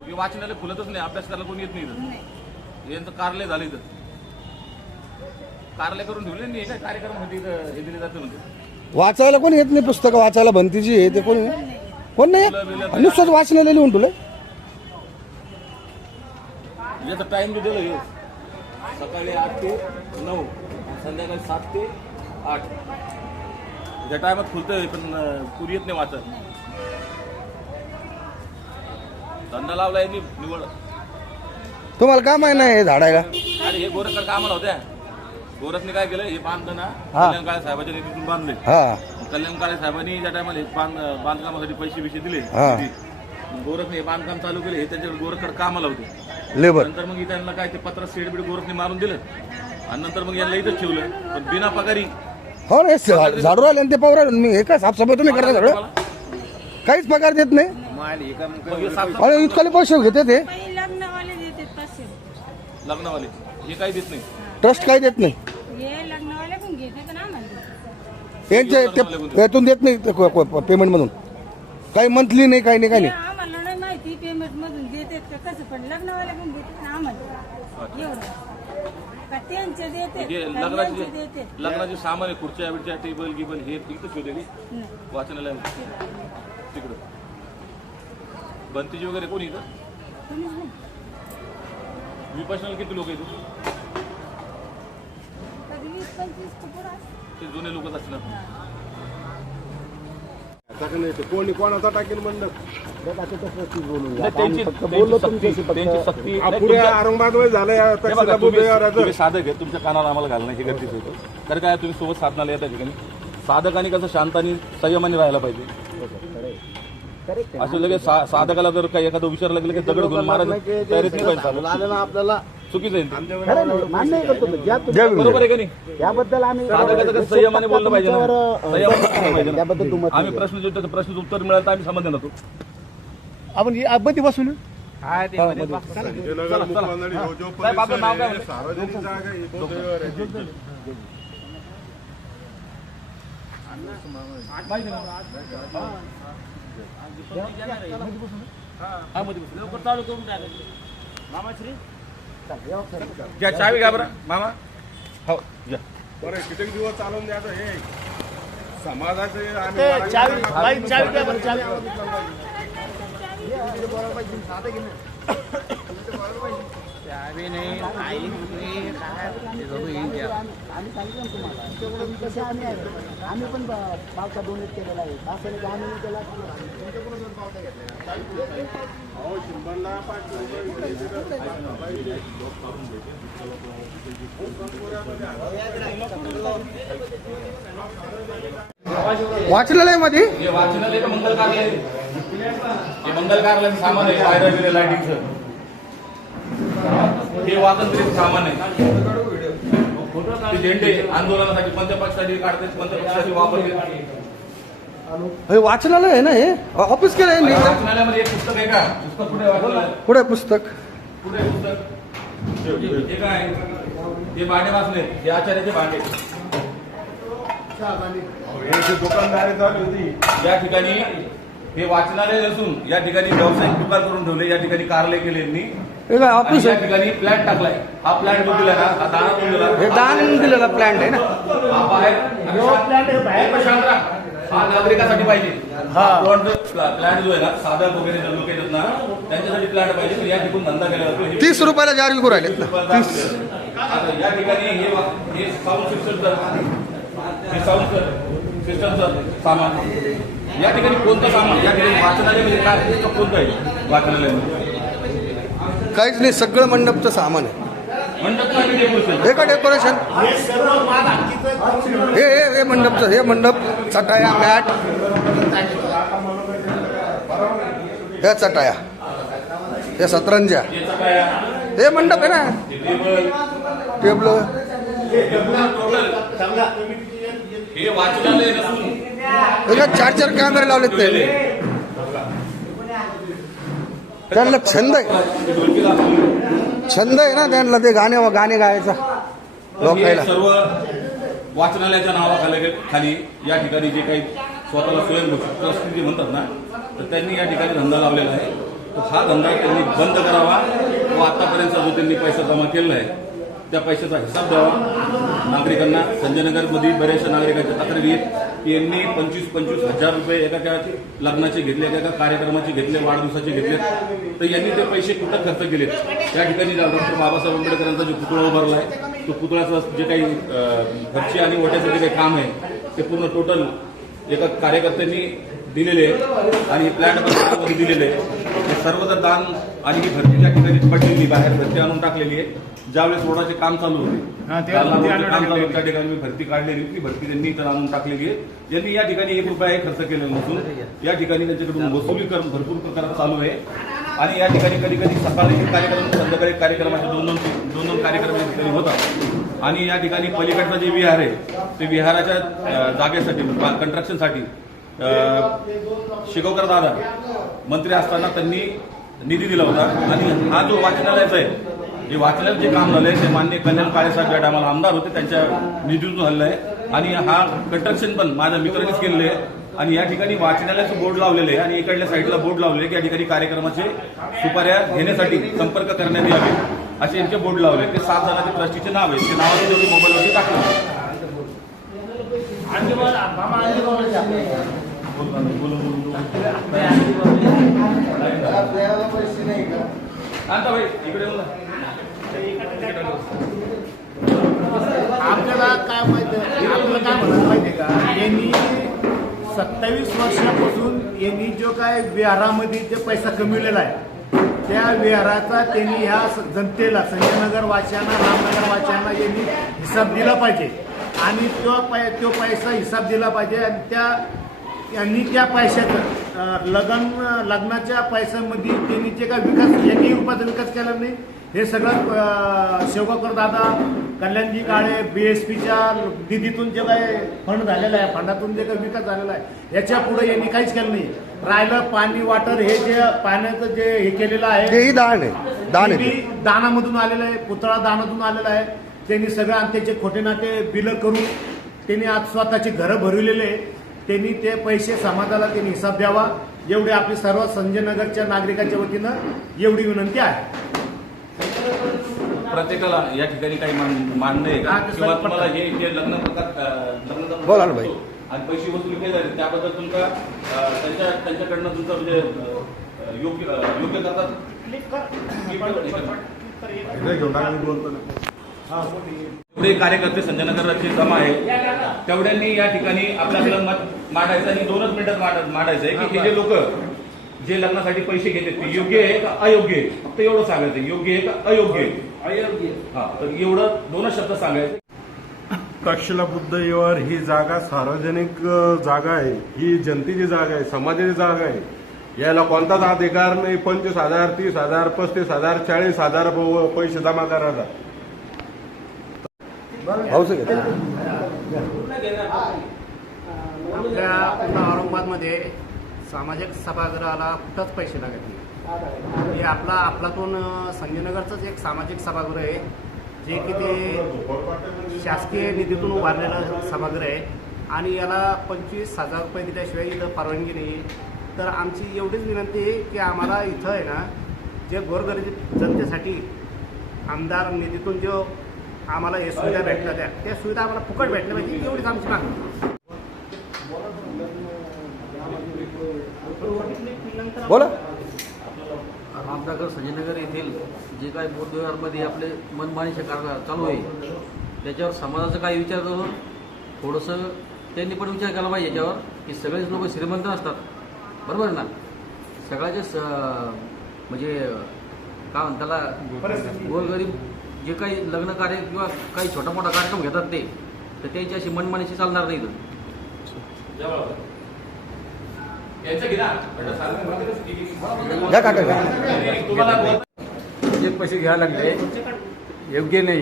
वाचनालय फुलतच नाही, अभ्यास करायला कोणी येत नाही इथं. यांचं कार्यालय झालं इथं, कार्यालय करून ठेवले नाही काय कार्यक्रम होते इथं हे दिले जाते म्हणजे. वाचायला कोणी येत नाही, पुस्तकं वाचायला भंतीची हे ते कोणी कोण नाही. नुसतंच वाचनालय लिहून ठेवलंय. याचा टाइम बी दिलं हे सकाळी 8 ते 9, संध्याकाळी 7 ते 8. या टायमात खुलतंय पण पुरी येत नाही वाचत. धंदा लावलाय निवड. तुम्हाला काय माहिती नाही हे झाडायला? अरे हे गोरखकर कामाला होत्या. गोरखने काय केलं, हे बांधलं ना कल्याण काळे साहेबाच्या निधीतून बांधले. कल्याण काळे साहेबांनी ज्या टायमाला हे बांधकामासाठी पैसे बिशे दिले, गोरखने हे बांधकाम चालू केले. हे त्यांच्याकडे गोरखकर कामाला होते लेबर. नंतर मग त्यांना काय ते पत्र सेडबीड गोरखने मारून दिलं आणि नंतर मग यांना इथंच ठेवलं पण बिना पगारी. हो ना, झाडू राहिले ते पाहू राहिले. मी हे काय साफसफाई तुम्ही करता सगळं, काहीच पगार देत नाही. अरे इतकाले पैसे घेते ते लग्नवाले, हे काही देत नाही. ट्रस्ट काही देत नाही. यांच्या यातून देत नाही पेमेंट मधून, काही मंथली नाही, काही नाही, काही नाही. आम्हाला नाही माहिती पेमेंट मधून देतात का कसं, पण लग्नवाले पण देतात ना आम्हाला एवढं का त्यांचे देते. लग्नाचे सामान आहे, खुर्च्या बिडच्या टेबल गिबल हे इथं ठेवलेली वाचनालय तिकडं. बंतीजी वगैरे कोणी इथं विपश्यनाला किती लोक येतो? ते जुने लोकच असणार. कोणी कोणाचा टाकेल म्हणलं तुम्ही साधक आहे, तुमच्या कानाला आम्हाला घालणं हे गरजेचं होतं. तर काय तुम्ही सोबत साधनाला या त्या ठिकाणी साधकाने कसं शांतानी संयमाने राहायला पाहिजे. असं लगेच साधकाला जर काही एखादं विचारलं गेलं की दगड घेऊन मारायला तयारीत नाही पाहिजे. आपल्याला चुकीचं आहे, बरोबर आहे का नाही? याबद्दल आम्ही साधकाचं संयमाने बोललं पाहिजे ना. आम्ही प्रश्नाचं उत्तर मिळालं तर आम्ही समाधान होतो. आपण अब्बती बसून साहेब आपलं नाव काय? चालू करून मामाश्री घ्या चावी घ्या बरं मामा. हो घ्या. बरं किती दिवस चालून द्यायचं हे समाजाचे आम्ही पण पावसा डोनेट केलेला आहे. असं नाही आम्ही केला वाचनालयामध्ये हे वाचनालय मंगल कार्यालय, हे मंगल कार्यालयाचं सामान आहे. पायऱ्या बिऱ्या लाईटिंगचं हे वाचनचं सामान आहे. ते झेंडे आंदोलनासाठी कोणत्या पक्षासाठी काढतात, कोणत्या पक्षासाठी वापरतात. वाचनालय आहे ना, हे ऑफिस केलं आहे. वाचनालयामध्ये एक पुस्तक आहे का? पुस्तक कुठे वाचनालय? पुढे पुस्तक, कुठे पुस्तक? हे काय? हे भांडे वाचले, हे आचार्याचे भांडे. दुकानदारी चालू होती या ठिकाणी हे वाचनालय नसून या ठिकाणी व्यावसायिक दुकान करून ठेवले. या ठिकाणी कार्यालय केले यांनी. ऑफिस या ठिकाणी प्लॅन टाकलाय. हा प्लॅन जो दिला ना, हा दान दिला, हे दान दिलेला प्लॅन आहे ना. हा बाहेर शांत राहा. हा नागरिकांसाठी पाहिजे. प्लॅन जो आहे ना, साधक वगैरे जर लोक येतात ना त्यांच्यासाठी प्लॅन पाहिजे. या ठिकाणी धंदा केला जातो. 30 रुपयाला जारी विकू राहिलेत ना. आता या ठिकाणी हे साऊंड सिस्टमचं सामान. या ठिकाणी कोणतं सामान? या ठिकाणी वाचनालयामध्ये काय पुस्तक कोणतं आहे? वाचनालयामध्ये काहीच नाही, सगळं मंडपचं सामान आहे. मंडप हे का डेकोरेशन? हे मंडपचं, हे मंडप, चटाया, मॅट, ह्या चटाया, हे सतरंज्या, हे मंडप आहे ना. टेबल हे वाचनालय नसून 4 कॅमेरे लावलेत ते. त्यांना छंद आहे ना, त्यांना ते गाणे गायचा लोकायला. सर्व वाचनालयाच्या नावाखाली या ठिकाणी जे काही स्वतःला स्वयंघोषित ट्रस्ट जे म्हणतात ना, तर त्यांनी या ठिकाणी धंदा लावलेला आहे. तो हा धंदा त्यांनी बंद करावा व आतापर्यंतचा जो त्यांनी पैसा जमा केलेला आहे त्या पैशाचा हिसाब द्यावा नागरिकांना. संजयनगरमध्ये बऱ्याचशा नागरिकांच्या तक्रारी आहेत की यांनी 25,000 रुपये एका लग्नाचे घेतले, एका कार्यक्रमाचे घेतले, वाढदिवसाचे घेतले, तर यांनी ते पैसे कुठं खर्च केले. त्या ठिकाणी डॉक्टर बाबासाहेब आंबेडकरांचा जो पुतळा उभारला आहे तो पुतळ्याचं जे काही घरचे आणि ओट्याचं जे काही काम आहे ते पूर्ण टोटल एका कार्यकर्त्यांनी दिलेले आहे आणि हे प्लॅटमध्ये दिलेले आहे. हे सर्व जर दान आणि ही भरती त्या ठिकाणी पडलेली बाहेर भरती आणून टाकलेली आहे. ज्यावेळेस रोडाचे काम चालू होते काम चालू होते त्या ठिकाणी मी भरती काढलेली ती भरती त्यांनी इथं आणून टाकलेली आहे. यांनी या ठिकाणी 1 रुपया खर्च केलेला नसून या ठिकाणी त्यांच्याकडून वसुली भरपूर प्रकारात चालू आहे. आणि या ठिकाणी कधी कधी सकाळी एक कार्यक्रम संध्याकाळी कार्यक्रम असे दोन कार्यक्रम या ठिकाणी होतात. आणि या ठिकाणी पलीकडचा जे विहार आहे ते विहाराच्या जागेसाठी कंस्ट्रक्शनसाठी शिगोकर दादा मंत्री असताना त्यांनी निधी दिला होता. आणि हा जो वाचनालयाचा आहे जे वाचनालयात जे काम झालंय ते माननीय कल्याण काळेसाहेब ज्या टायमाला आमदार होते त्यांच्या निधीतून झालेलं आहे. आणि हा कंस्ट्रक्शन पण माझ्या मित्रांनीच केलेलं आहे. आणि या ठिकाणी वाचनालयाचं बोर्ड लावलेलं आहे आणि इकडल्या साईडला बोर्ड लावले की या ठिकाणी कार्यक्रमाचे सुपाऱ्या घेण्यासाठी संपर्क करण्यात यावे असे यांचे बोर्ड लावले. ते 7 जणांचे ट्रस्टीचे नाव आहे ते नावाचे जेवढे मोबाईलवरती टाकलं. आपल्याला काय माहिती आपल्याला काय म्हणायला माहिती का, यांनी 27 वर्षापासून यांनी जो काय विहारामध्ये जे पैसा कमविलेला आहे त्या विहाराचा त्यांनी ह्या जनतेला संजयनगर वासियांना रामनगर वासियांना यांनी हिसाब दिला पाहिजे. आणि तो पैसा हिसाब दिला पाहिजे. आणि यांनी त्या पैशाचं लग्नाच्या पैशामध्ये त्यांनी जे काय विकास 1 रुपयाचा विकास केला नाही. हे सगळं शिवकर दादा कल्याणजी काळे BSPच्या निधीतून जे काही फंड झालेला आहे फंडातून जे काही विकास झालेला आहे याच्या पुढे यांनी काहीच केलं नाही. राहिलं पाणी वॉटर हे जे पाण्याचं जे हे केलेलं आहे तेही दान आहे दानामधून आलेलं आहे. पुतळा दानातून आलेला आहे. त्यांनी सगळं आणि त्याचे खोटे नाटे बिलं करून त्यांनी आज स्वतःची घरं भरविलेले आहे. त्यांनी ते पैसे समाजाला त्यांनी हिसाब द्यावा एवढी आपली सर्व संजयनगरच्या नागरिकांच्या वतीनं एवढी विनंती आहे. प्रत्येकाला या ठिकाणी काही मान्य आहे का किंवा तुम्हाला हे लग्न प्रकार बोला ना भाई. आणि पैसे वसूल केले जाते त्याबद्दल तुमचा त्यांच्याकडनं तुमचं म्हणजे योग्य करतात. जेवढे कार्यकर्ते संजयनगरचे जमा आहे तेवढ्यांनी या ठिकाणी आपल्याला मत मांडायचं आणि 2च मिनिटात मांडायचं आहे की हे जे लोक जे लग्नासाठी पैसे घेतात ते योग्य आहे का अयोग्य आहे फक्त एवढं सांगायचं. योग्य आहे का अयोग्य आहे हा तर एवढं 2च शब्द सांगायचे. तक्षशिला बुद्ध विहार ही जागा सार्वजनिक जागा आहे. ही जनतेची जागा आहे, समाजाची जागा आहे. याला कोणताच अधिकार नाही 25,000 30,000 35,000 40,000 पैसे जमा करायचा. आपल्या पूर्ण औरंगाबादमध्ये सामाजिक सभागृहाला कुठंच पैसे लागत नाही. हे आपलातून संजयनगरचंच एक सामाजिक सभागृह आहे जे की ते शासकीय निधीतून उभारलेलं सभागृह आहे. आणि याला 25,000 रुपये दिल्याशिवाय इथं परवानगी नाही. तर आमची एवढीच विनंती आहे की आम्हाला इथं आहे ना जे गोरगरीब जनतेसाठी आमदार निधीतून जो आम्हाला हे सुविधा भेटल्या त्या सुविधा आम्हाला फुकट भेटल्या पाहिजे एवढीच आमची मागणी. बोला. रामनगर संजयनगर येथील जे काही बौद्धविहारमध्ये आपले मनमानीचे कारभार चालू आहे त्याच्यावर समाजाचा काही विचार करून थोडंसं त्यांनी पण विचार केला पाहिजे याच्यावर की सगळेच लोक श्रीमंत असतात बरोबर ना. सगळ्याचे म्हणजे काय म्हणतात त्याला गोरगरीब जे काही लग्न कार्य किंवा काही छोटा मोठा कार्यक्रम घेतात ते तर त्यांची अशी मनमानीची चालणार नाही. जे पैसे घ्यायला लागले योग्य नाही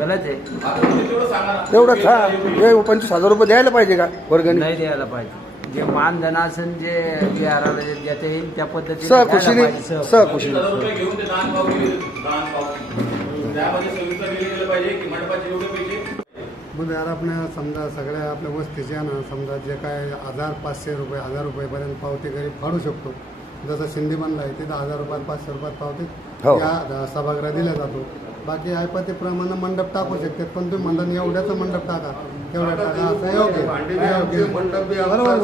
गलत आहे. तेवढं 25,000 रुपये द्यायला पाहिजे का वर्गणी. नाही द्यायला पाहिजे. जे मानधनासन जे विहाराला देता येईल त्या पद्धतीने सहकुशीने घेऊन ते दान पावती त्यामध्ये सविस्तर दिले गेले पाहिजे की मंडपाचे एवढे पैसे बुधवार आपल्या समजा सगळ्या आपल्या वस्तीच्या ना समजा जे काय 1500 रुपये 1000 रुपयेपर्यंत पावती गरीब फाडू शकतो. जसं शिंदे बनला आहे तिथं 1000 रुपयात 500 रुपयात पावती हो. या सभागृह दिला जातो. बाकी ऐपतीप्रमाणे मंडप टाकू शकतात, पण तुम्ही म्हणता एवढ्याचं मंडप टाका तेवढ्या टाका असं योग्य बरोबर.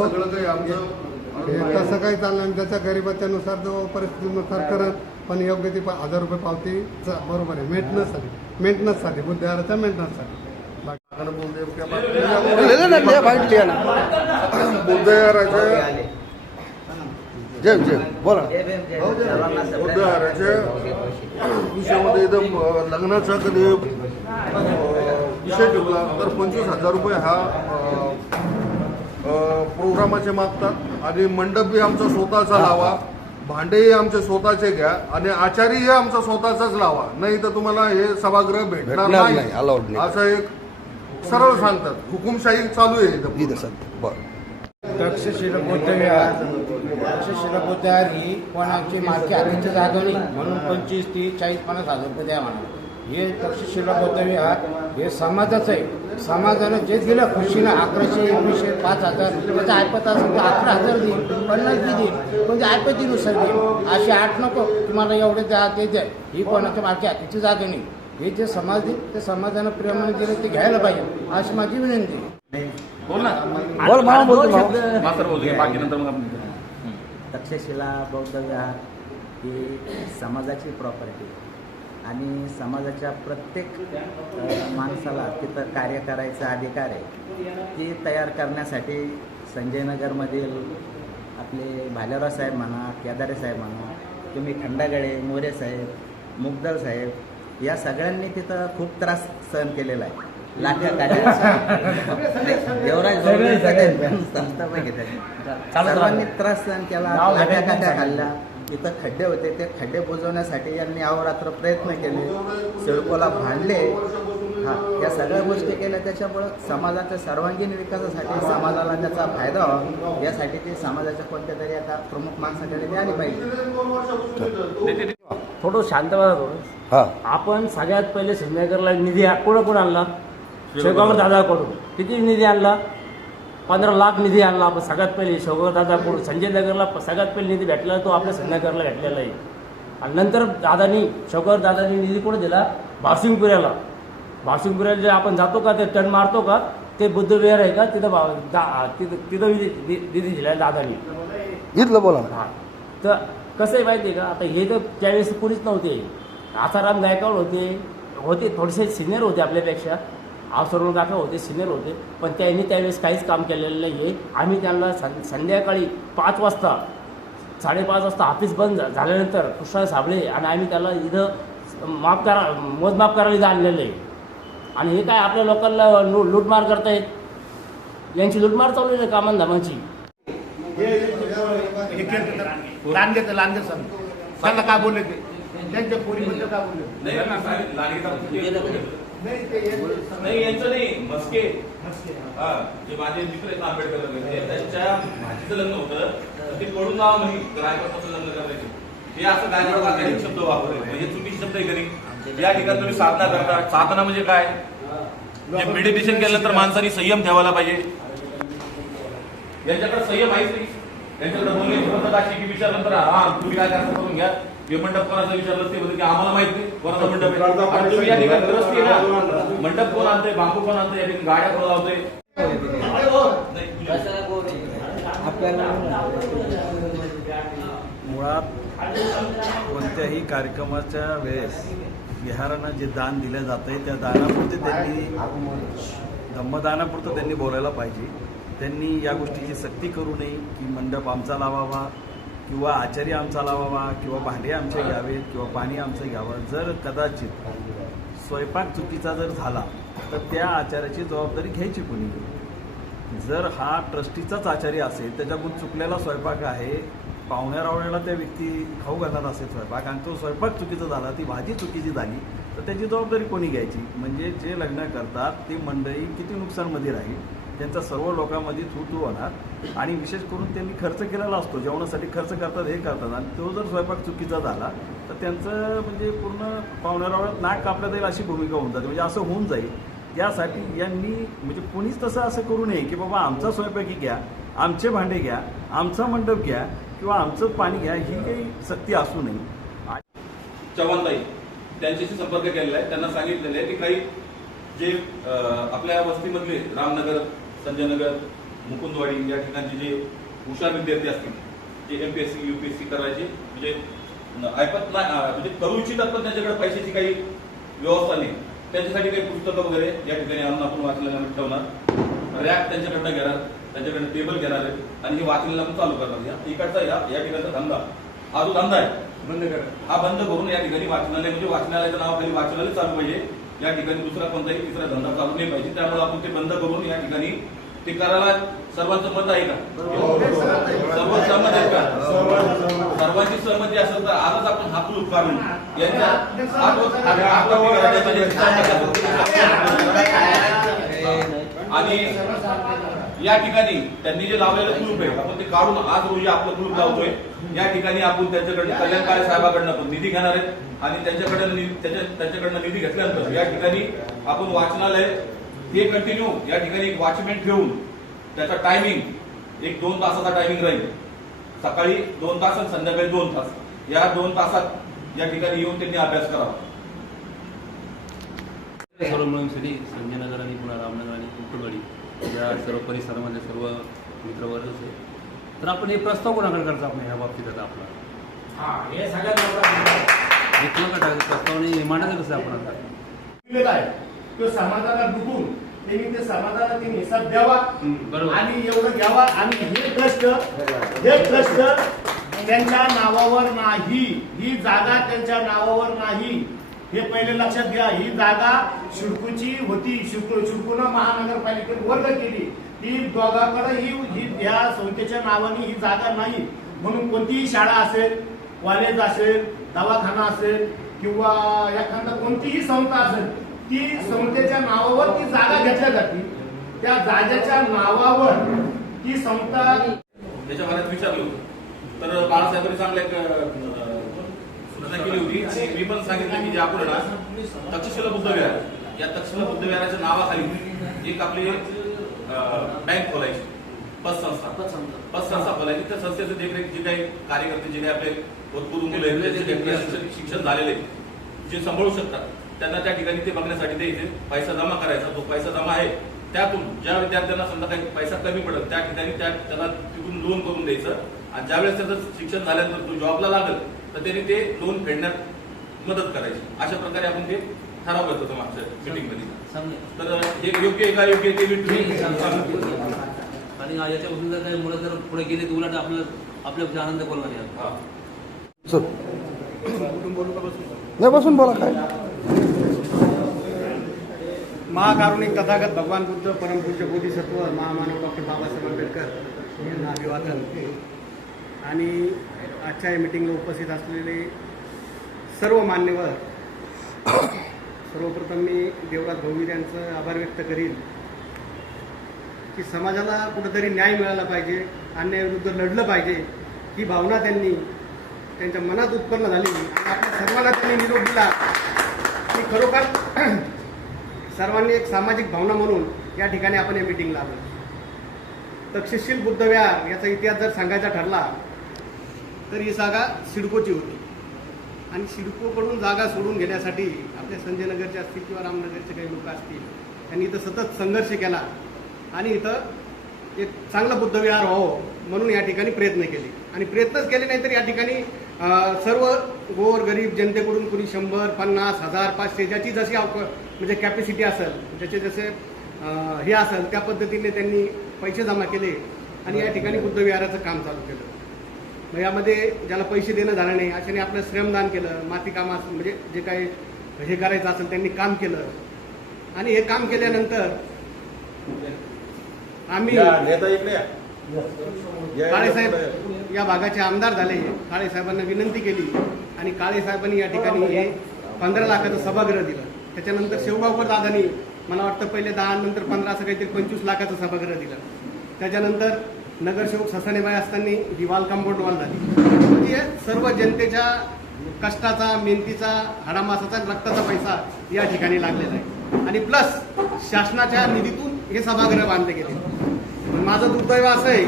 हे तसं काही चाललं आणि त्याच्या गरिबाच्यानुसार जो परिस्थितीनुसार करत, पण योग्य ती 1000 रुपये पावती बरोबर आहे मेंटेनन्ससाठी बुद्धविहाराच्या मेंटेनन्ससाठी. बुद्धविहाराच्या जय जय बोला. बुद्धविहाराच्या विषयामध्ये एकदम लग्नाचा कधी विषय ठेवला तर 25,000 रुपये हा प्रोग्रामाचे मागतात आणि मंडपही आमचा स्वतःचा लावा, भांडेही आमचे स्वतःचे घ्या आणि आचारीही आमचा स्वतःचाच लावा, नाही तर तुम्हाला हे सभागृह भेटणार नाही असं एक सरळ सांगतात. हुकुमशाही चालू आहे इथं. तक्षशिला बुद्धविहार ही कोणाची मालकी हक्काची जागा नाही, म्हणून 25, 30, 40, 50,000 रुपये द्या म्हणा. हे तक्षशिला बुद्धविहार हे समाजाचं आहे. समाजानं जे दिलं खुशीनं 1100, 1900, 5000 त्याचा ऐपत असेल तर 11,000 देईल, 50 बी देईल, म्हणजे ऐपतीनुसार देईल. असे 8 नको तुम्हाला एवढे द्या ते द्या. ही कोणाच्या मालकी हक्काची जागा नाही. हे जे समाज देईल ते समाजानं प्रेमाने दिलं ते घ्यायला पाहिजे अशी माझी विनंती. बोल ना. बोल मामा बोलतो मास्तर बोलतो बाकी नंतर मग आपण तक्षशिला बौद्ध विहार ही समाजाची प्रॉपर्टी आणि समाजाच्या प्रत्येक माणसाला तिथं कार्य करायचा अधिकार आहे. ती तयार करण्यासाठी संजयनगरमधील आपले भालेराव साहेब म्हणा, केदारे साहेब म्हणा, तुम्ही खंडागळे, मोरे साहेब, मुगदळ साहेब या सगळ्यांनी तिथं खूप त्रास सहन केलेला आहे. लाट्या काढल्या देवराज संस्थापक सर्वांनी त्रास सहन केला, लाट्या काट्या खाल्ल्या. इथं खड्डे होते, ते खड्डे बुजवण्यासाठी यांनी अहोरात्र प्रयत्न केले, सिडकोला भांडले. या सगळ्या गोष्टी केल्या. त्याच्यामुळं समाजाच्या सर्वांगीण विकासासाठी समाजाला त्याचा फायदा व्हावा यासाठी ते समाजाच्या कोणत्या तरी आता प्रमुख माणसाकडे ते आली पाहिजे. थोडं शांत बघा थोडं. आपण सगळ्यात पहिले संजयनगरला निधी कोण आणला? शेवगाव दादाकडून. किती निधी आणला? 15 लाख निधी आणला आपण सगळ्यात पहिले शेवगाव दादाकडून. संजयनगरला सगळ्यात पहिले निधी भेटला तो आपल्या संजयनगरला भेटलेला आहे. आणि नंतर शेवगाव दादानी निधी कोण दिला? भावसिंगपुऱ्याला. भावसिंगपुऱ्याला जे आपण जातो का ते टर्न मारतो का ते बुद्धविहार आहे का तिथं निधी दिला दादानी. इथलं बोला. तर कसं आहे माहिती आहे का, आता हे तर त्यावेळेस कोणीच नव्हते. आसाराम गायकवाड होते थोडेसे सिनियर होते आपल्यापेक्षा. आवसरून काका होते सिनियर होते, पण त्यांनी त्यावेळेस काहीच काम केलेलं नाही आहे. आम्ही त्यांना संध्याकाळी 5 वाजता 5:30 वाजता ऑफिस बंद झाल्यानंतर कृष्णा साबळे आणि आम्ही त्याला इथं मोजमाप करायला इथं आणलेलं आहे. आणि हे काय आपल्या लोकांना लूटमार करतायत. यांची लूटमार चालू आहे कामांधामाची. लांडगे सांगा काय बोलले ते त्यांच्या पोरीबद्दल काय बोलले नाही यांचं नाही मस्के जे माझे मित्र आहेत आंबेडकर त्यांच्या भाजीचं लग्न होतं ते पडून जावं म्हणे रायपासून लग्न करायचे. हे असं गायकवाड शब्द वापरले हे चुकीचे शब्द आहे घरी. या ठिकाणी तुम्ही साधना करता. साधना म्हणजे काय? जे मेडिटेशन केल्यानंतर माणसाने संयम ठेवायला पाहिजे. यांच्याकडे संयम आहेच नाही. त्यांच्याकडे बोलले विचारल्यानंतर तुम्ही काय करता करून घ्या. हे मंडप कोणाचा विचारलं ते बोलते की आम्हाला माहित नाही कोणाचा मंडप आहे. तुम्ही या ठिकाणी ग्रस्ती आहे ना, मंडप कोण आणतोय, बांबू कोण आणतोय, या ठिकाणी गाड्या कोण लावतोय. मुळात कोणत्याही कार्यक्रमाच्या वेळेस विहारांना जे दान दिलं जातंय त्या दानापुरते त्यांनी धम्मदानापुरतं त्यांनी बोलायला पाहिजे. त्यांनी या गोष्टीची सक्ती करू नये की मंडप आमचा लावावा किंवा आचार्य आमचा लावावा किंवा भांडे आमचे घ्यावेत किंवा पाणी आमचं घ्यावं. जर कदाचित स्वयंपाक चुकीचा जर झाला तर त्या आचार्याची जबाबदारी घ्यायची कोणी. जर हा ट्रस्टीचाच आचार्य असेल त्याच्याकडून चुकलेला स्वयंपाक आहे, पाहुण्यारावण्याला त्या व्यक्ती खाऊ घालणार असेल स्वयंपाक आणि तो स्वयंपाक चुकीचा झाला, ती भाजी चुकीची झाली तर त्याची जबाबदारी कोणी घ्यायची. म्हणजे जे लग्न करतात ती मंडळी किती नुकसानमध्ये राहील, त्यांचा सर्व लोकांमध्ये थू होणार. आणि विशेष करून त्यांनी खर्च केलेला असतो, जेवणासाठी खर्च करतात हे करतात आणि तो जर स्वयंपाक चुकीचा झाला तर त्यांचं म्हणजे पूर्ण पाहुण्यारावण्यात नाक कापलं जाईल अशी भूमिका होऊन जाते. म्हणजे असं होऊन जाईल त्यासाठी यांनी म्हणजे कोणीच तसं असं करू नये की बाबा आमचा स्वयंपाकी घ्या, आमचे भांडे घ्या, आमचा मंडप घ्या किंवा आमचं पाणी घ्या, ही काही सक्ती असू नये. चव्हाणताई त्यांच्याशी संपर्क केलेला आहे. त्यांना सांगितलेलं आहे की काही जे आपल्या वस्तीमधले रामनगर, संजयनगर, मुकुंदवाडी या ठिकाणचे जे हुशार विद्यार्थी असतील, जे MPSC UPSC करायचे म्हणजे ऐपत नाही म्हणजे करू इच्छितात पण त्यांच्याकडे पैशाची काही व्यवस्था नाही, त्यांच्यासाठी काही पुस्तकं वगैरे या ठिकाणी आणून आपण वाचनालयामध्ये ठेवणार, रॅक त्यांच्याकडनं घेणार, त्यांच्याकडे टेबल घेणार आहे आणि हे वाचनालय आपण चालू करणार. इकडचा या ठिकाणचा धंदा हा जो धंदा आहे बंद करा, हा बंद करून या ठिकाणी वाचनालय म्हणजे वाचनालयाच्या नावाखाली वाचनालय चालू पाहिजे. या ठिकाणी दुसरा कोणताही तिसरा धंदा चालू नाही पाहिजे. त्यामुळे आपण ते बंद करून या ठिकाणी ते करायला सर्वांचं मत आहे का? सर्व सहमत आहे का? सर्वांची सहमती असेल तर आजच आपण हा कुलूप काढून यांच्या आणि या ठिकाणी त्यांनी जे लावलेलं कुलूप आहे आपण ते काढून आज रोजी आपलं कुलूप लावतोय. या ठिकाणी आपण त्यांच्याकडे कल्याणकारी साहेबांकडनं पण निधी घेणार आहेत आणि त्यांच्याकडनं निधी घेतल्यानंतर या ठिकाणी आपण वाचनालय हे कंटिन्यू या ठिकाणी एक वॉचमॅन ठेवून त्याचा टायमिंग 1-2 तासाचा टायमिंग राहील. सकाळी 2 तास आणि संध्याकाळी 2 तास. या 2 तासात या ठिकाणी येऊन त्यांनी अभ्यास करावा. सर्व मिळूनसाठी संजयनगर आणि पुन्हा रामनगर आणि मुकुंदवाडी या सर्व परिसरामध्ये सर्व मित्रवर्ग आहे. तर आपण हे प्रस्ताव कोणाकडे करतो आपण ह्या बाबतीत आता आपला हे सगळ्यात एक प्रस्तावने मांडायचं कसं आपण आता तो समाजाला डुबून त्यांनी ते समाजाला त्यांनी हिसाब द्यावा आणि एवढं घ्यावा आणि हे ट्रस्ट त्यांच्या नावावर नाही, ही जागा त्यांच्या नावावर नाही, हे पहिले लक्षात घ्या. ही जागा शिडकोची होती, शिडकोनं महानगरपालिकेत वर्ग केली, ती दोघांकडे ही या संस्थेच्या नावाने ही जागा नाही. म्हणून कोणतीही शाळा असेल, कॉलेज असेल, दवाखाना असेल किंवा एखादा कोणतीही संस्था असेल ती संस्थेच्या नावावर ती जागा घेतल्या जाते. त्या जागेच्या नावावर ती संस्था त्याच्या मनात विचारलो तर बाळासाहेबांनी चांगल्या सूचना केली होती आणि मी पण सांगितलं की जे आपण तक्षशिला बुद्धविहार, या तक्षशिला बुद्धविहाराच्या नावाखाली एक आपली बँक खोलायची, पतसंस्था खोलायची. त्या संस्थेचं देखरेख जे काही कार्यकर्ते जे काही आपले भरपूर मुलं आहेत त्यांचे शिक्षण झालेले जे सांभाळू शकतात त्यांना त्या ठिकाणी ते बघण्यासाठी ते इथे पैसा जमा करायचा. तो पैसा जमा आहे त्यातून ज्या विद्यार्थ्यांना समजा काही पैसा कमी पडत त्या ठिकाणी त्याला तिथून लोन करून द्यायचं आणि ज्यावेळेस त्याचं शिक्षण झाल्यानंतर तो जॉबला लागल तर त्यांनी ते लोन फेडण्यात मदत करायची. अशा प्रकारे आपण ते ठरावलं होतं मागच्या मिटिंगमध्ये. तर हे योग्य आहे का योग्य आणि याच्यापासून जर काही मुलं जर पुढे गेले तर उलट आपल्या आनंद बोलणार नाही बसून बोला काय. महाकारुणिक तथागत भगवान बुद्ध परमपूज्य बोधिसत्व महामानव डॉक्टर बाबासाहेब आंबेडकर यांना अभिवादन. आणि आजच्या या मिटिंगला उपस्थित असलेले सर्व मान्यवर, सर्वप्रथम मी देवराज भोवीर यांचं आभार व्यक्त करीन की समाजाला कुठंतरी न्याय मिळाला पाहिजे, अन्यायाविरुद्ध लढलं पाहिजे ही भावना त्यांनी त्यांच्या मनात उत्पन्न झाली आणि आपल्या सर्वांना त्यांनी निरोप दिला की खरोखर सर्वांनी एक सामाजिक भावना म्हणून या ठिकाणी आपण या मिटिंगला आलो. तक्षशिल बुद्धविहार याचा इतिहास जर सांगायचा ठरला तर ही जागा सिडकोची होती आणि सिडकोकडून जागा सोडून घेण्यासाठी आपल्या संजयनगरचे असतील किंवा रामनगरचे काही लोक असतील त्यांनी इथं सतत संघर्ष केला आणि इथं एक चांगलं बुद्धविहार व्हावं म्हणून या ठिकाणी प्रयत्न केले. आणि प्रयत्नच केले नाही तर या ठिकाणी सर्व गोर गरीब जनतेकडून कुणी 100, 50, 1000, 500 ज्याची जशी म्हणजे कॅपॅसिटी असेल, ज्याचे जसे हे असेल त्या पद्धतीने त्यांनी पैसे जमा केले आणि या ठिकाणी बुद्धविहाराचं काम चालू केलं. मग यामध्ये ज्याला पैसे देणं झालं नाही अशाने आपलं श्रमदान केलं, मातीकामा म्हणजे जे काही हे करायचं असेल त्यांनी काम केलं. आणि हे काम केल्यानंतर आम्ही काळेसाहेब या भागाचे आमदार झाले. काळेसाहेबांना विनंती केली आणि काळेसाहेबांनी या ठिकाणी हे 15 लाखाचं सभागृह दिलं. त्याच्यानंतर शेवगावकर दादांनी मला वाटतं पहिले 10 नंतर 15 असं काहीतरी 25 लाखाचं सभागृह दिलं. त्याच्यानंतर नगरसेवक ससानेबाई असताना ही वाल कंपाऊंड वाल झाली. म्हणजे सर्व जनतेच्या कष्टाचा, मेहनतीचा, हाडामासाचा, रक्ताचा पैसा या ठिकाणी लागलेला आहे. आणि प्लस शासनाच्या निधीतून हे सभागृह बांधले गेले. पण माझं दुर्दैव असं आहे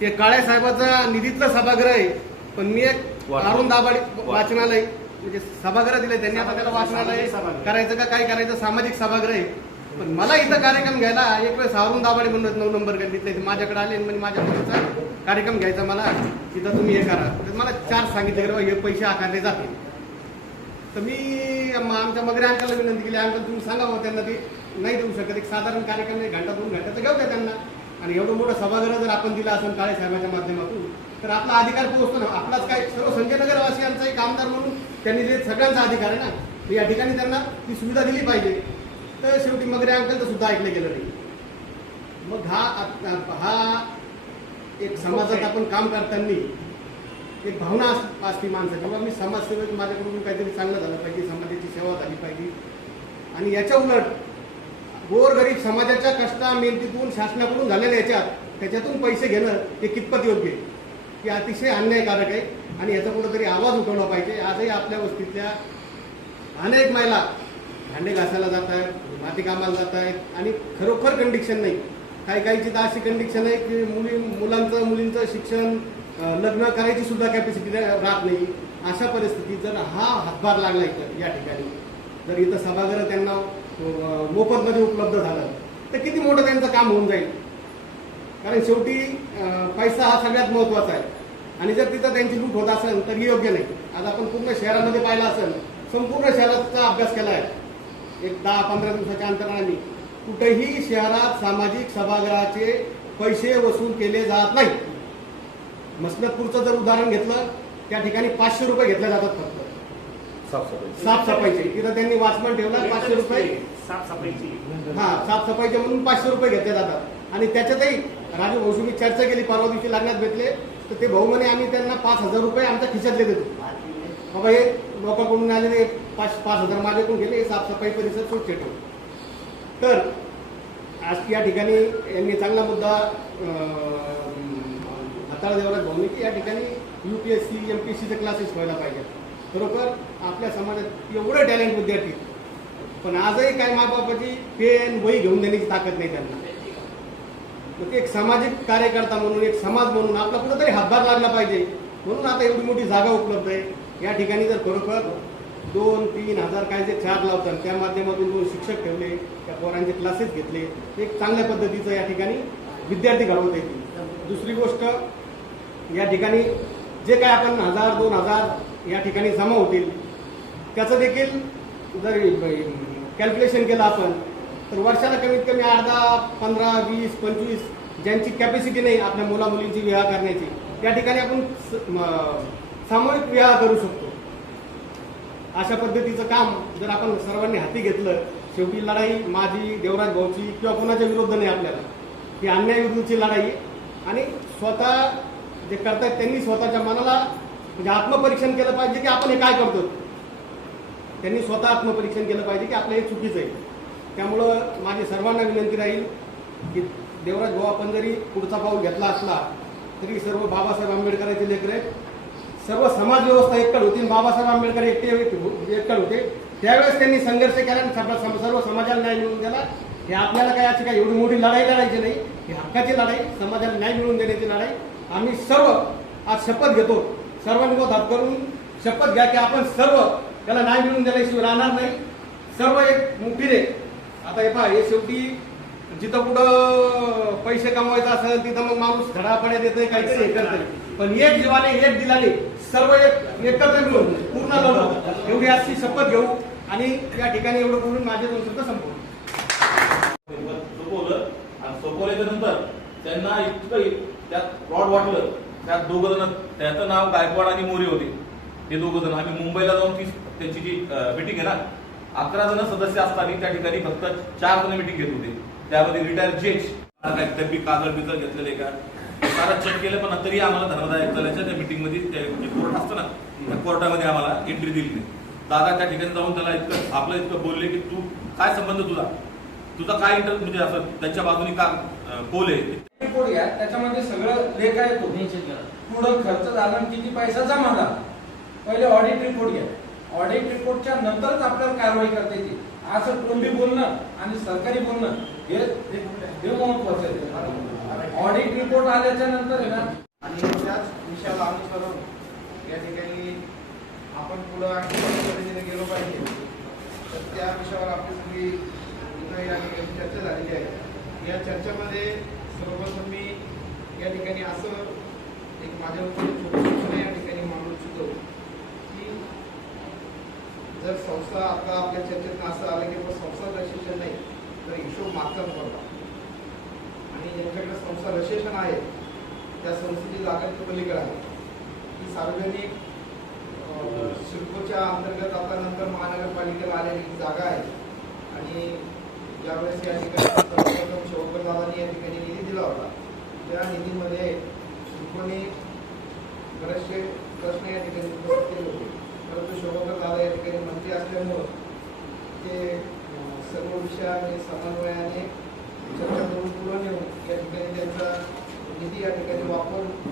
की काळे साहेबाचा निधीतलं सभागृह आहे, पण मी एक अरुण दाभाडे वाचनालय म्हणजे सभागृह दिले त्यांनी, आता त्याला वाचनालय करायचं का काय करायचं, सामाजिक सभागृह आहे. पण मला इथं कार्यक्रम घ्यायला एक वेळेस अरुण दाभाडे म्हणून 9 नंबर गल्लीतले माझ्याकडे आले आणि म्हणजे माझ्या मुलीचा कार्यक्रम घ्यायचा मला, तिथं तुम्ही हे करा. तर मला 4 सांगितले की हे पैसे आकारले जातील. तर मी आमच्या मगरे अंकलला विनंती केली, अंकल तुम्ही सांगा बाबा त्यांना ते नाही देऊ शकत, एक साधारण कार्यक्रम 1 घंटा 2 घंटा तर घेऊ द्या त्यांना. आणि एवढं मोठं सभागृह जर आपण दिला असेल काळे साहेबांच्या माध्यमातून तर आपला अधिकार पोहोचतो ना. आपलाच काय सर्व संजयनगरवासियांचा एक आमदार म्हणून त्यांनी जे सगळ्यांचा अधिकार आहे ना, या ठिकाणी त्यांना ती सुविधा दिली पाहिजे. तर शेवटी मगरे अंकलचं सुद्धा ऐकलं गेलं नाही. मग हा एक समाजात आपण काम करताना एक भावना असते माणसाची, बाबा मी समाजसेवेत माझ्याकडून काहीतरी चांगलं झालं पाहिजे, समाजाची सेवा झाली पाहिजे. आणि याच्या उलट गोरगरीब समाजाच्या कष्टा मेहनतीतून शासनाकडून झालेल्या त्याच्यातून पैसे घेणं हे कितपत योग्य आहे, की अतिशय अन्यायकारक आहे. आणि याचा कुठंतरी आवाज उठवला पाहिजे. आजही आपल्या वस्तीतल्या अनेक महिला भांडे घासायला जात आहेत, माती कामाला जात आहेत आणि खरोखर कंडिक्शन नाही. काहीची तर अशी कंडिक्शन आहे की मुलींचं शिक्षण, लग्न करायची सुद्धा कॅपॅसिटी राहत नाही. अशा परिस्थितीत जर हा हातभार लागला इथं या ठिकाणी, जर इथं सभागृह त्यांना मोफतमध्ये उपलब्ध झालं तर किती मोठं त्यांचं काम होऊन जाईल. कारण शेवटी पैसा हा सगळ्यात महत्त्वाचा आहे. आणि जर तिथं त्यांची लूट होत असेल तर योग्य नाही. आज आपण पूर्ण शहरामध्ये पाहिलं असेल, संपूर्ण शहराचा अभ्यास केला आहे एक 10-15 दिवसाच्या अंतराने, कुठेही शहरात सामाजिक सभागृहाचे पैसे वसूल केले जात नाही. मसलतपूरचं जर उदाहरण घेतलं, त्या ठिकाणी 500 रुपये घेतले जातात फक्त साफसफाईचे. तिथं त्यांनी वाचमन ठेवला, 500 रुपये साफसफाईचे म्हणून 500 रुपये घेतले जातात. आणि त्याच्यातही राजू भाऊशी मी चर्चा केली, परवा दिवशी लग्नात भेटले तर ते भाऊ म्हणे आम्ही त्यांना 5,000 रुपये आमच्या खिशातले देतो. बाबा हे लोकांकडून आलेले 5,000 माझ्याकडून गेले, हे साफसफाई परिसर स्वच्छ ठेव. तर आज या ठिकाणी यांनी चांगला मुद्दा हाताळा देवराज भाऊनी की या ठिकाणी UPSC MPSCचे क्लासेस व्हायला पाहिजे. खरोखर आपल्या समाजात एवढं टॅलेंट विद्यार्थी, पण आजही काय मायबापाची पेन वही घेऊन देण्याची ताकद नाही त्यांना. मग एक सामाजिक कार्यकर्ता म्हणून, एक समाज म्हणून आपला कुठंतरी हातभार लागला पाहिजे. म्हणून आता एवढी मोठी जागा उपलब्ध आहे. या ठिकाणी जर खरोखर 2-3 हजार काय जे चार्ज लावतात त्या माध्यमातून 2 शिक्षक ठेवले, त्या पोरांचे क्लासेस घेतले, एक चांगल्या पद्धतीचं या ठिकाणी विद्यार्थी घडवता येतील. दुसरी गोष्ट, या ठिकाणी जे काय आपण 1,000-2,000 या ठिकाणी जमा होतील त्याचं देखील जर कॅल्क्युलेशन केलं आपण तर वर्षाला कमीत कमी 8, 15, 20, 25 ज्यांची कॅपॅसिटी नाही आपल्या मुलामुलींची विवाह करण्याची, त्या ठिकाणी आपण सामूहिक विवाह करू शकतो. अशा पद्धतीचं काम जर आपण सर्वांनी हाती घेतलं, शेवटी लढाई माझी, देवराज भाऊची किंवा कोणाच्या विरुद्ध नाही आपल्याला, ही अन्यायाविरुद्धची लढाई. आणि स्वतः जे करतायत त्यांनी स्वतःच्या मनाला म्हणजे आत्मपरीक्षण केलं पाहिजे की आपण हे काय करतो. त्यांनी स्वतः आत्मपरीक्षण केलं पाहिजे की आपलं हे चुकीचं आहे. त्यामुळं माझी सर्वांना विनंती राहील की देवराज भाऊ आपण जरी पुढचा पाऊल घेतला असला तरी सर्व बाबासाहेब आंबेडकरांचे लेकर आहेत, सर्व समाज व्यवस्था एककड होती. बाबासाहेब आंबेडकर एककड होते, त्यावेळेस त्यांनी संघर्ष केला आणि सर्व समाजाला न्याय मिळवून दिला. हे आपल्याला काय अशी काय एवढी मोठी लढाई लढायची नाही, ही हक्काची लढाई, समाजाला न्याय मिळवून देण्याची लढाई. आम्ही सर्व आज शपथ घेतो, सर्वांनी हात करून शपथ घ्या की आपण सर्व त्याला न्याय मिळवून दिल्याशिवाय राहणार नाही. सर्व एक मोठीने आता हे पहा, हे शेवटी जिथं कुठं पैसे कमवायचं असेल तिथं मग माणूस धडापड्या देतोय, काहीतरी हे करतोय. पण एक जीवाने, एक दिलाने सर्व एकत्र मिळून पूर्ण लढू, एवढी अशी शपथ घेऊ. आणि या ठिकाणी एवढं बोलून माझे 2 शब्द संपवू. सोपवल्याच्या नंतर त्यांना इतकं त्यात फ्रॉड वाटलं. त्यात 2 जण, त्याचं नाव गायकवाड आणि मोरे होते, हे 2 जण. आम्ही मुंबईला जाऊन त्यांची जी मिटिंग आहे ना, 11 जण सदस्य असताना त्या ठिकाणी फक्त 4 जण मिटिंग घेत होते. त्यामध्ये रिटायर जज काही कागद बिगड घेतलेले का सारा चेक केलं, पण तरी आम्हाला धर्मदाय चलायच्या त्या मिटिंगमध्ये जे कोर्ट असतं ना त्या कोर्टामध्ये आम्हाला एंट्री दिली नाही. दादा त्या ठिकाणी जाऊन त्याला आपलं इतकं बोलले की तू काय संबंध तुझा काय म्हणजे असं त्यांच्या बाजूने का बोल आहे. त्याच्यामध्ये सगळं लेखा येतो, पुढं खर्च झाला किती पैसा जमा झाला. पहिले ऑडिट रिपोर्ट घ्या, ऑडिट रिपोर्टच्या नंतरच आपल्याला कारवाई करता येते. असं तोंडी बोलणं आणि सरकारी बोलणं हे महत्वाचं आहे. ऑडिट रिपोर्ट आल्याच्या नंतर आहे ना, आणि त्याच विषयाला अनुसरून या ठिकाणी आपण पुढं आणखी पद्धतीने गेलो पाहिजे. तर त्या विषयावर आपली सगळी इथं या ठिकाणी चर्चा झालेली आहे. या चर्चेमध्ये सर्वप्रथम मी या ठिकाणी असं एक माझ्या छोटी सूचना या ठिकाणी मांडू इच्छितो की जर संस्था आता आपल्या चर्चेत असं आलं की संस्था रजिस्ट्रेशन नाही तर हिशोब मागचा पडला आणि ज्यांच्याकडे संस्था रजिस्ट्रेशन आहे त्या संस्थेची जागा पलीकडे आहे. ही सार्वजनिक सिडकोच्या अंतर्गत आता नंतर महानगरपालिकेला आलेली जागा आहे आणि ज्यावेळेस या ठिकाणी सर्वप्रथम शिवकरदादांनी या ठिकाणी निधी दिला होता त्या निधीमध्ये सिडकोने बरेचसे प्रश्न या ठिकाणी उपस्थित केले होते. परंतु शिवकरदादा या ठिकाणी मंत्री असल्यामुळं ते सर्व विषयाने समन्वयाने चर्चा करून पुढे नेऊन या ठिकाणी त्यांचा निधी या ठिकाणी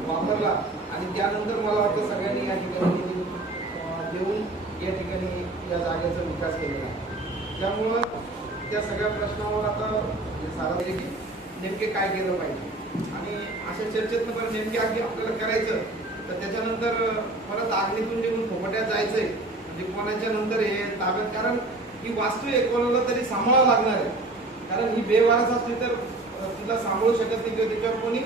वापरला आणि त्यानंतर मला वाटतं सगळ्यांनी या ठिकाणी निधी देऊन या ठिकाणी या जागेचा विकास केलेला आहे. त्यामुळं त्या सगळ्या प्रश्नावर आता सारा की नेमके काय केलं पाहिजे आणि अशा चर्चेतनं पण नेमके अगदी आपल्याला करायचं तर त्याच्यानंतर परत आग्नीतून निघून फोपट्यात जायचंय म्हणजे कोणाच्या नंतर हे ताब्यात, कारण ही वास्तू आहे कोणाला तरी सांभाळावं लागणार आहे. कारण ही बेवारस असली तर तिला सांभाळू शकत नाही किंवा त्याच्यावर कोणी